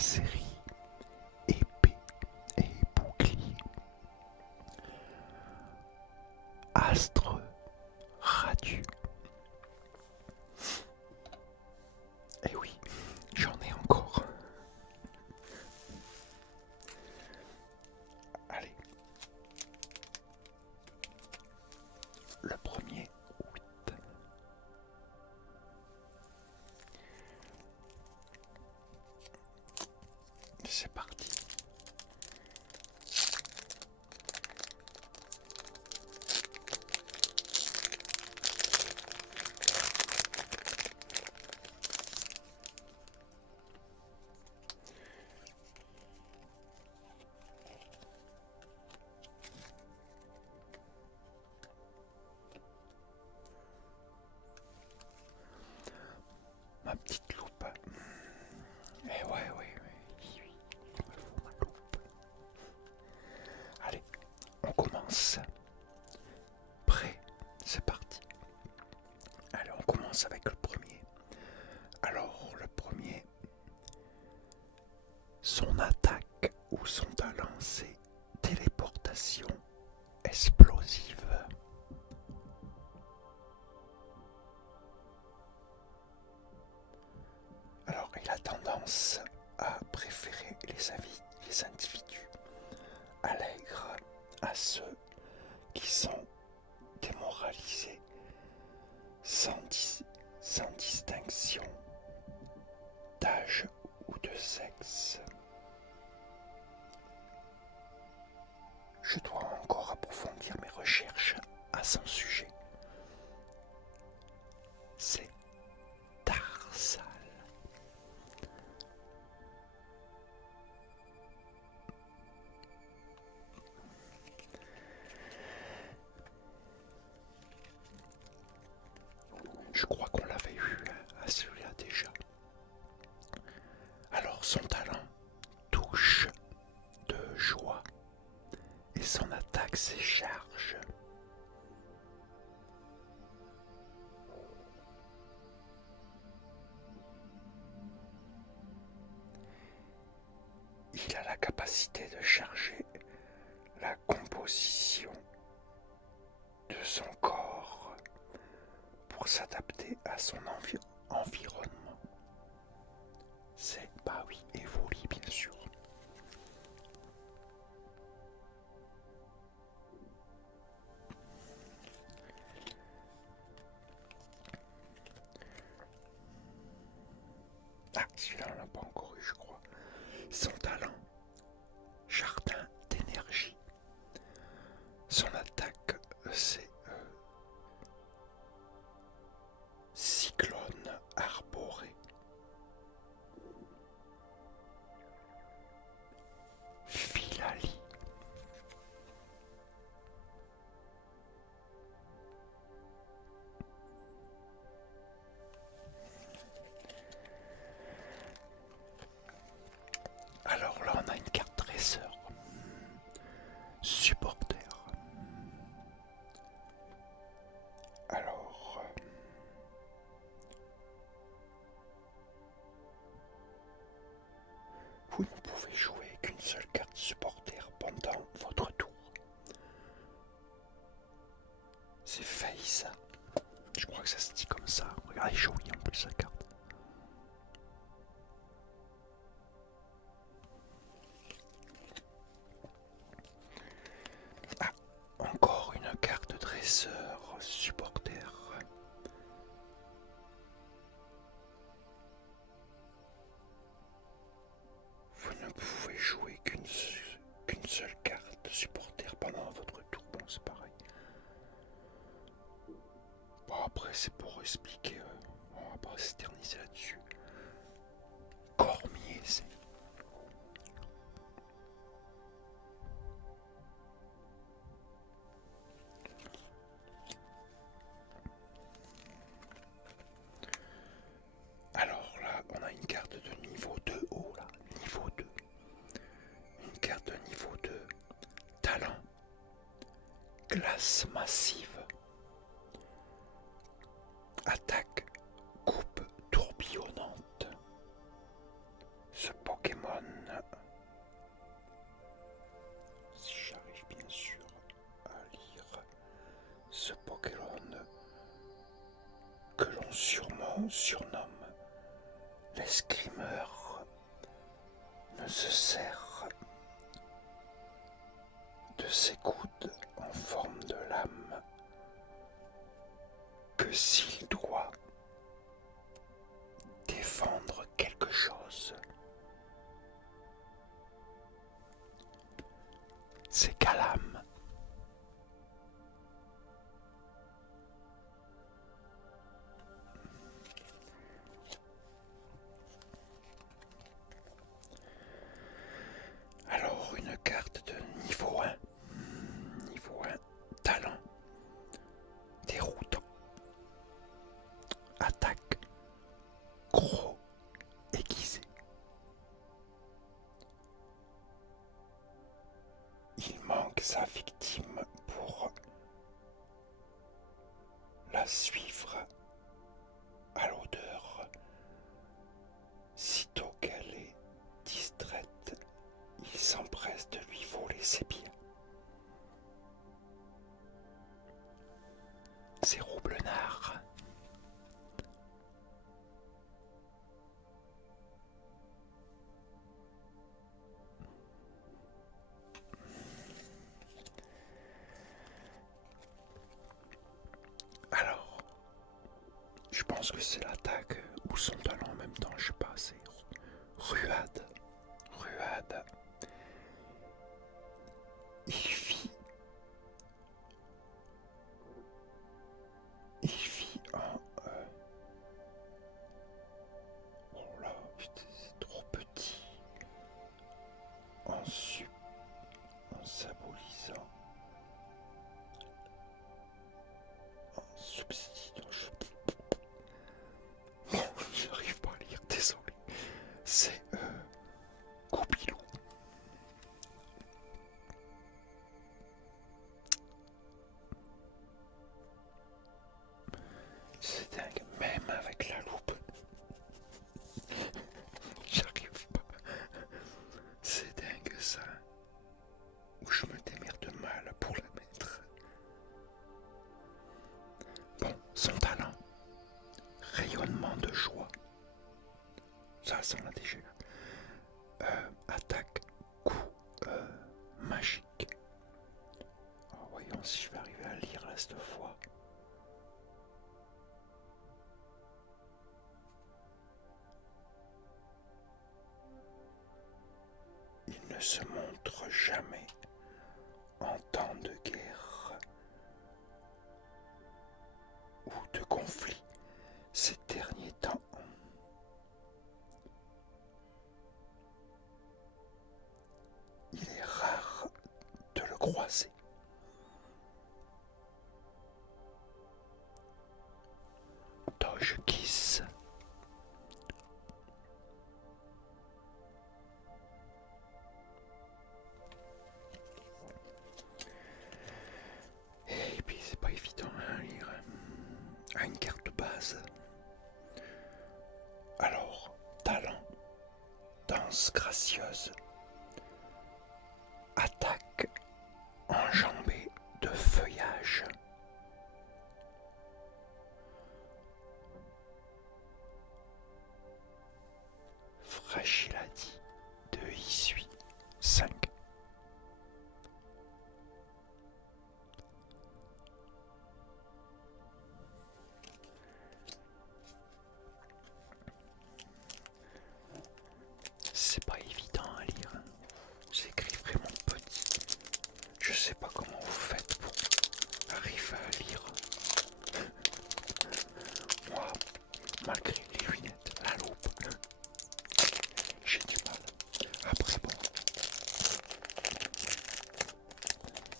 série épée et bouclier. Astre radieux. Et oui, j'en ai encore. Allez. Le premier, 8. C'est parti. Ma petite loupe. Eh ouais, il me faut ma loupe. Allez, on commence. Prêt, c'est parti. Allez, on commence avec le premier. Alors, le premier, son attaque ou son talent, c'est téléportation explosive. Alors, il a tendance à préférer les individus allègres à ceux qui sont démoralisés sans distinction d'âge ou de sexe. Je dois encore approfondir mes recherches à son sujet. C'est Tarsal. Je crois qu'on l'avait eu à celui-là déjà. Alors son talent, touche de joie, et son attaque, c'est charge. Il a la capacité de charger la composition de son corps pour s'adapter à son environnement. C'est, bah oui, évolue bien sûr. Ah, celui-là on l'a pas encore eu, je crois. Son talent, jardin d'énergie. Son attaque, c'est cyclone arboré. Philali. Alors là, on a une carte dresseur. Supporter. Alors, vous ne pouvez jouer qu'une seule carte supporter pendant votre tour. C'est Faïsa. Je crois que ça se dit comme ça. Regardez, jolie en plus sa carte. Ah, encore une carte dresseur supporter. Vous ne pouvez jouer qu'une seule carte supporter pendant votre tour. Bon, c'est pareil. Bon, après, c'est pour expliquer. On va pas s'éterniser là-dessus. Cormier, c'est. Alors là, on a une carte de niveau 2 haut, là. Niveau 2. Une carte de niveau 2. Talent. Glace massive. Attaque. Coupe tourbillonnante. Ce Pokémon ce Pokémon que l'on surnomme l'escrimeur ne se sert de ses coudes en forme de lame que s'il doit défendre quelque chose. C'est Galam. Alors une carte de niveau 1. Niveau 1, talent, déroutant, attaque, gros, aiguisé. Il manque sa victime pour la suivre à l'odeur. Sitôt qu'elle est distraite, il s'empresse de lui voler ses biens. C'est Roublenard. Alors, je pense que c'est l'attaque ou son talent en même temps, je sais pas, c'est Ruade. Ruade. Il vit en... oh là, putain, c'est trop petit. En symbolisant, en substituant, j'arrive pas à lire, désolé. C'est Goupilou. C'est dingue, même avec la loupe. J'arrive pas. C'est dingue ça. Où je me démerde mal pour la mettre. Bon, son talent. Rayonnement de joie. Ça on l'a déjà eu. Attaque, coup magique. Alors, voyons si je vais arriver à lire là cette fois. Il ne se montre jamais en temps de guerre ou de conflit ces derniers temps. Il est rare de le croiser. Togekiss. Et puis c'est pas évident à lire. À une carte base. Alors, talent, danse gracieuse, attaque enjambée de feuillage. Fragility de Isui 5. C'est pas évident à lire. J'écris vraiment petit. Je sais pas comment vous faites pour arriver à lire. Moi, malgré les lunettes, la loupe, j'ai du mal. Après bon,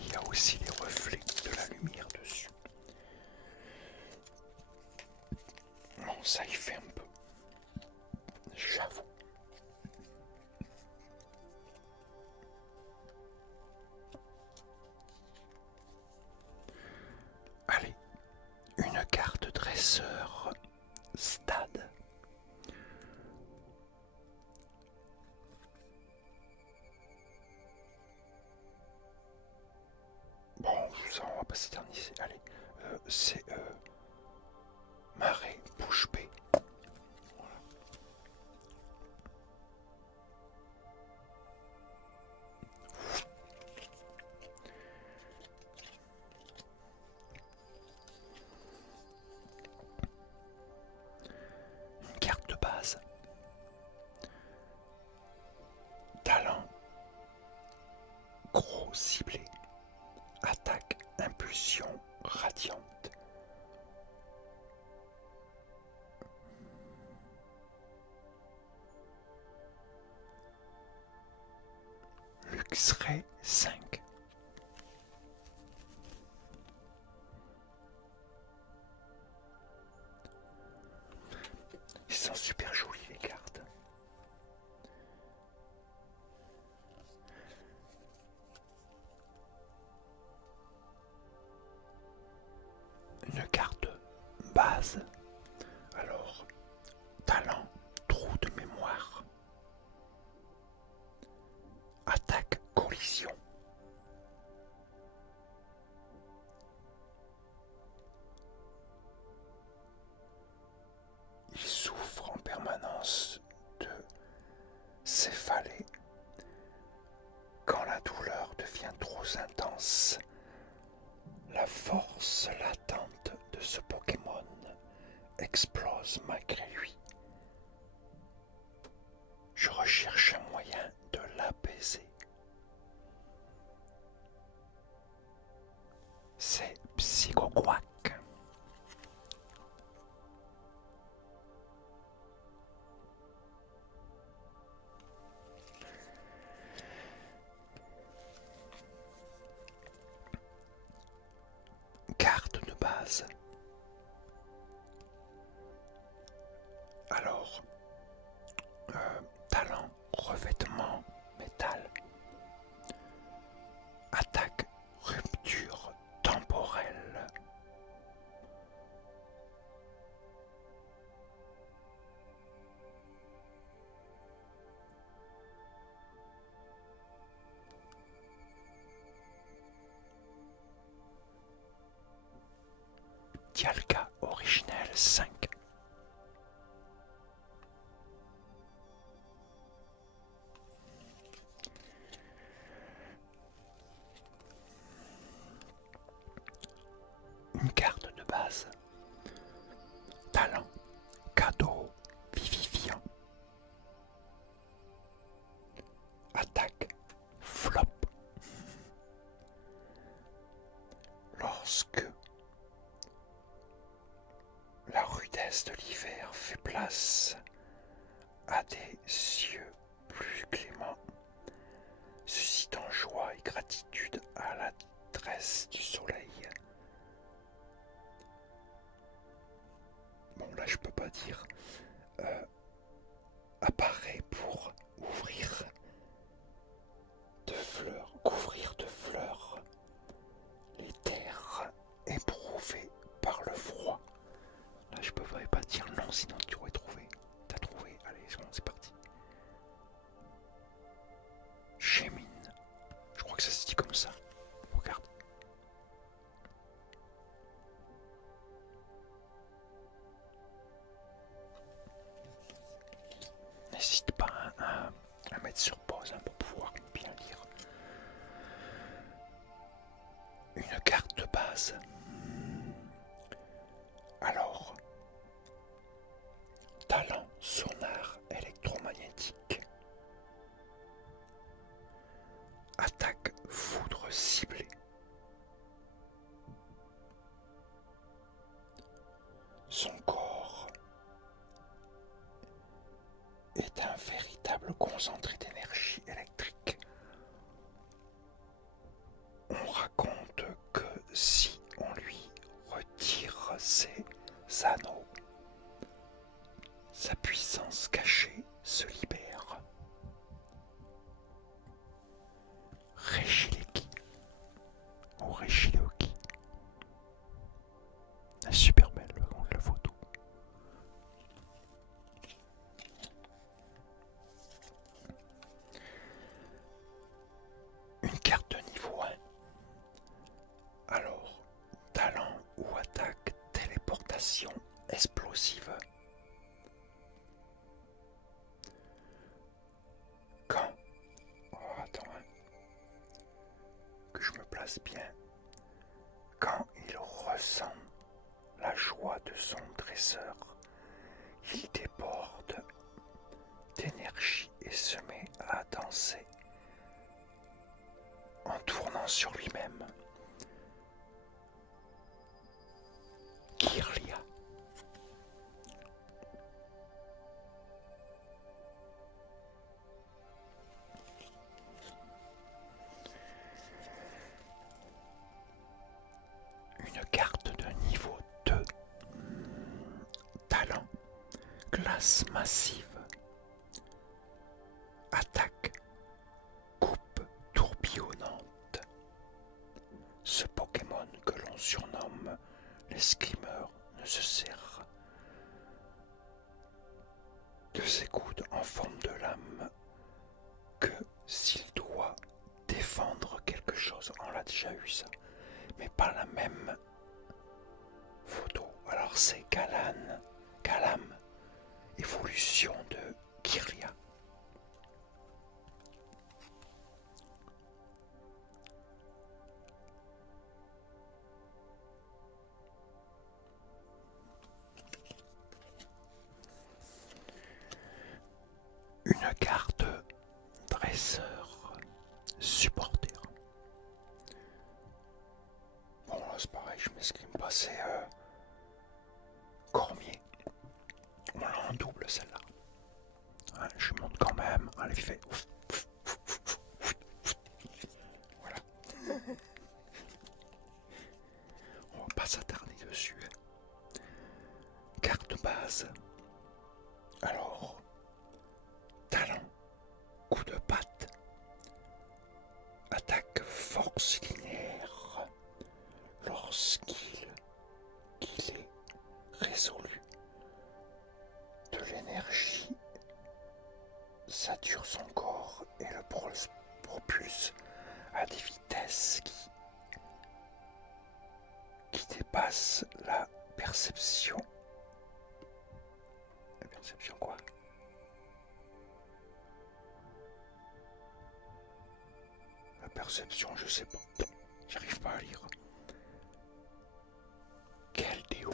il y a aussi les reflets de la lumière dessus. Bon, ça y fait un peu. J'avoue. Allez, une carte dresseur stade. Bon, ça on va pas s'éterniser. Allez, C'est marée bouche bée. Une carte de base. Talent gros ciblé. Attaque, impulsion, radiante. Luxray 5. Ils sont super jolis les cartes. Une carte base. Alors, talent, trou de mémoire. Attaque, collision. Il souffre en permanence de céphalée. Quand la douleur devient trop intense, la force latente de ce Pokémon explose malgré lui. Je recherche un moyen de l'apaiser. C'est Psychoquack. Carte de base. Alors, talent, revêtement, métal. Attaque, rupture temporelle. Dialga originel 5. Une carte de base. Talent, cadeau, vivifiant. Attaque, flop. Lorsque la rudesse de l'hiver fait place à des cieux plus cléments, suscitant joie et gratitude à la détresse du soleil. Bon, là je peux pas dire apparaît pour couvrir de fleurs les terres éprouvées par le froid. Là je peux pas dire non, sinon tu aurais trouvé. T'as trouvé, allez c'est parti. Chémine, je crois que ça se dit comme ça. Regarde. N'hésite pas à mettre sur pause pour pouvoir bien lire. Une carte de base. Alors, talent sonar électromagnétique. Attaque foudre ciblée. Son corps est un véritable concentré d'énergie électrique. On raconte que si on lui retire ses anneaux, sa puissance cachée se libère. Regieleki ou Regieleki. Super belle la photo. Une carte de niveau 1. Alors, talent ou passe bien, quand il ressent la joie de son dresseur, il déborde d'énergie et se met à danser en tournant sur lui-même. Kirlia. Une carte de niveau 2. Talent. Glace massive. Attaque. Coupe tourbillonnante. Ce Pokémon que l'on surnomme l'escrimeur ne se sert de ses coudes en forme de lame que s'il doit défendre quelque chose. On l'a déjà eu ça, mais pas la même photo. Alors c'est Galam, évolution de Kirlia. Une carte dresseur supporter. Bon là c'est pareil, je m'escrime pas, c'est Cormier. On l'a en double celle-là. Hein, je monte quand même. Allez, fait. Voilà. On va pas s'attarder dessus. Carte base. Alors, talent, coup de patte, attaque force linéaire. Lorsqu'il est résolu, de l'énergie sature son corps et le propulse à des vitesses qui dépassent la perception. La perception quoi? La perception, je sais pas. J'arrive pas à lire. Quel déo.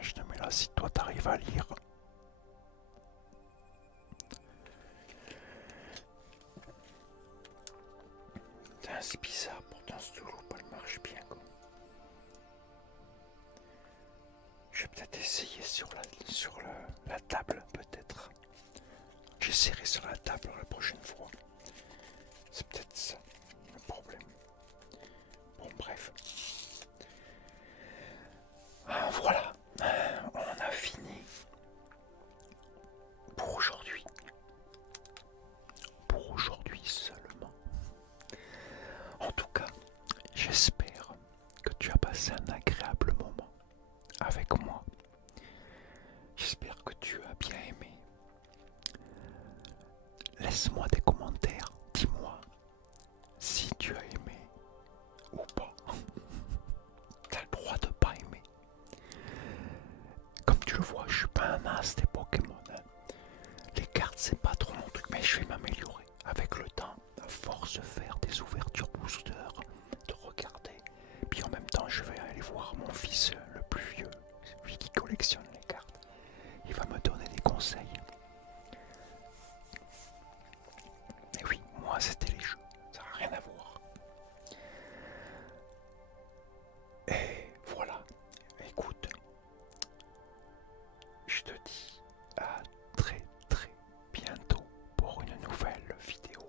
Je te mets là si toi t'arrives à lire. C'est bizarre, pourtant ce loup elle marche bien quoi. Je vais peut-être essayer sur la table peut-être. J'essaierai sur la table la prochaine fois. C'est peut-être ça le problème. Bon bref. Voilà. On a fini pour aujourd'hui. Pour aujourd'hui seulement. En tout cas, j'espère que tu as passé un agréable moment avec moi. J'espère que tu as bien aimé. Laisse-moi des commentaires. Dis-moi si tu as aimé ou pas. Tu as le droit de pas aimer. Comme tu le vois, je suis pas un as des Pokémon. Les cartes, c'est pas trop mon truc, mais je vais m'améliorer avec le temps. À force de faire des ouvertures boosters, de regarder. Puis en même temps, je vais aller voir mon fils le plus vieux, lui qui collectionne les cartes. Il va me donner des conseils. Mais oui, moi c'était les jeux, ça n'a rien à voir. Et voilà, écoute, je te dis à très très bientôt pour une nouvelle vidéo.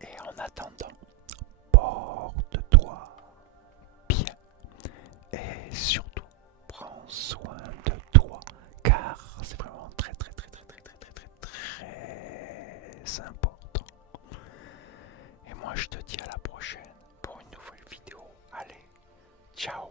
Et en attendant, porte-toi bien et surtout prends soin de toi car c'est vraiment très très très très très très très très très important. Et moi je te dis à la prochaine pour une nouvelle vidéo. Allez, ciao.